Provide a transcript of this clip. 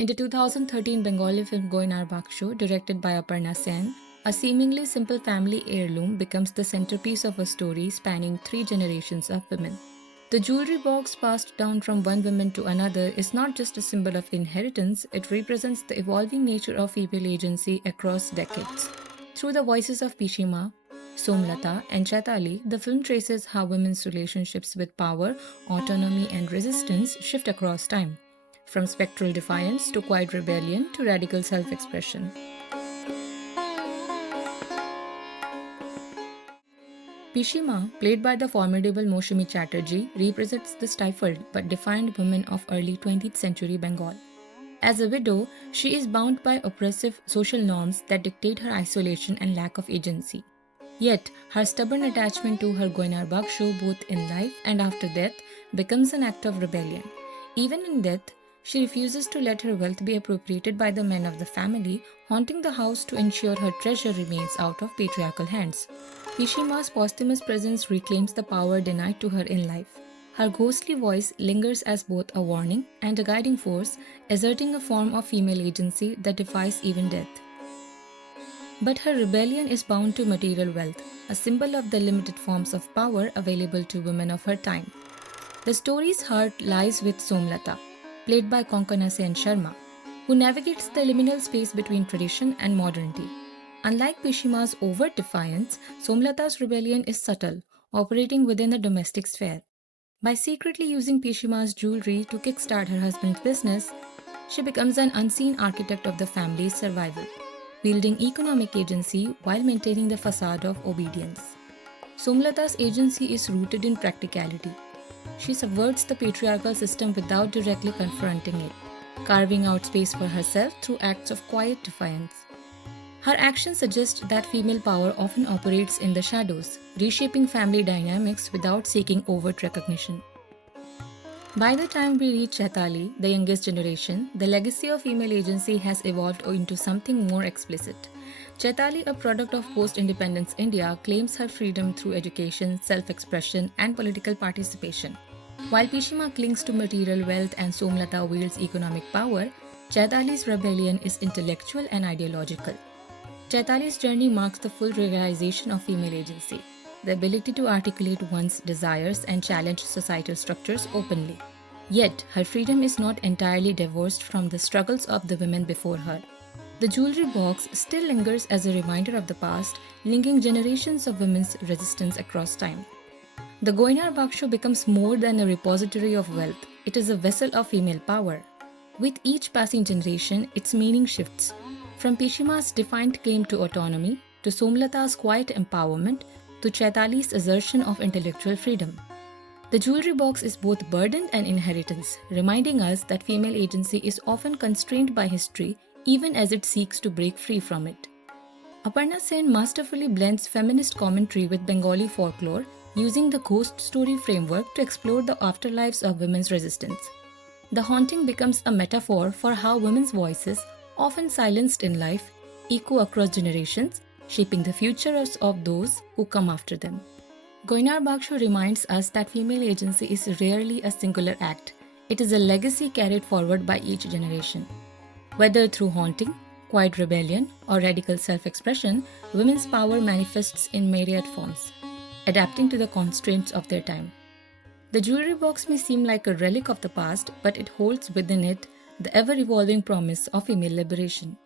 In the 2013 Bengali film Goynar Baksho, directed by Aparna Sen, a seemingly simple family heirloom becomes the centerpiece of a story spanning 3 generations of women. The jewelry box passed down from one woman to another is not just a symbol of inheritance, it represents the evolving nature of female agency across decades. Through the voices of Pishima, Somlata, and Chaitali, the film traces how women's relationships with power, autonomy, and resistance shift across time, from spectral defiance to quiet rebellion to radical self expression. Pishima, played by the formidable Moshimi Chatterjee, represents the stifled but defiant women of early 20th century Bengal. As a widow, she is bound by oppressive social norms that dictate her isolation and lack of agency. Yet, her stubborn attachment to her Goynar Baksho, both in life and after death, becomes an act of rebellion. Even in death, she refuses to let her wealth be appropriated by the men of the family, haunting the house to ensure her treasure remains out of patriarchal hands. Pishima's posthumous presence reclaims the power denied to her in life. Her ghostly voice lingers as both a warning and a guiding force, asserting a form of female agency that defies even death. But her rebellion is bound to material wealth, a symbol of the limited forms of power available to women of her time. The story's heart lies with Somlata, played by Aparna Sen Sharma, who navigates the liminal space between tradition and modernity. Unlike Pishima's overt defiance, Somlata's rebellion is subtle, operating within the domestic sphere. By secretly using Pishima's jewelry to kickstart her husband's business, she becomes an unseen architect of the family's survival, wielding economic agency while maintaining the facade of obedience. Somlata's agency is rooted in practicality. She subverts the patriarchal system without directly confronting it, carving out space for herself through acts of quiet defiance. Her actions suggest that female power often operates in the shadows, reshaping family dynamics without seeking overt recognition. By the time we reach Chaitali, the youngest generation, the legacy of female agency has evolved into something more explicit. Chaitali, a product of post-independence India, claims her freedom through education, self-expression, and political participation. While Pishima clings to material wealth and Somlata wields economic power, Chaitali's rebellion is intellectual and ideological. Chaitali's journey marks the full realization of female agency, the ability to articulate one's desires and challenge societal structures openly. Yet, her freedom is not entirely divorced from the struggles of the women before her. The jewelry box still lingers as a reminder of the past, linking generations of women's resistance across time. The Goynar Baksho becomes more than a repository of wealth, it is a vessel of female power. With each passing generation, its meaning shifts, from Pishima's defiant claim to autonomy, to Somlata's quiet empowerment, to Chaitali's assertion of intellectual freedom. The jewelry box is both burden and inheritance, reminding us that female agency is often constrained by history even as it seeks to break free from it. Aparna Sen masterfully blends feminist commentary with Bengali folklore, using the ghost story framework to explore the afterlives of women's resistance. The haunting becomes a metaphor for how women's voices, often silenced in life, echo across generations, shaping the futures of those who come after them. Goynar Baksho reminds us that female agency is rarely a singular act. It is a legacy carried forward by each generation. Whether through haunting, quiet rebellion, or radical self-expression, women's power manifests in myriad forms, adapting to the constraints of their time. The jewelry box may seem like a relic of the past, but it holds within it the ever-evolving promise of female liberation.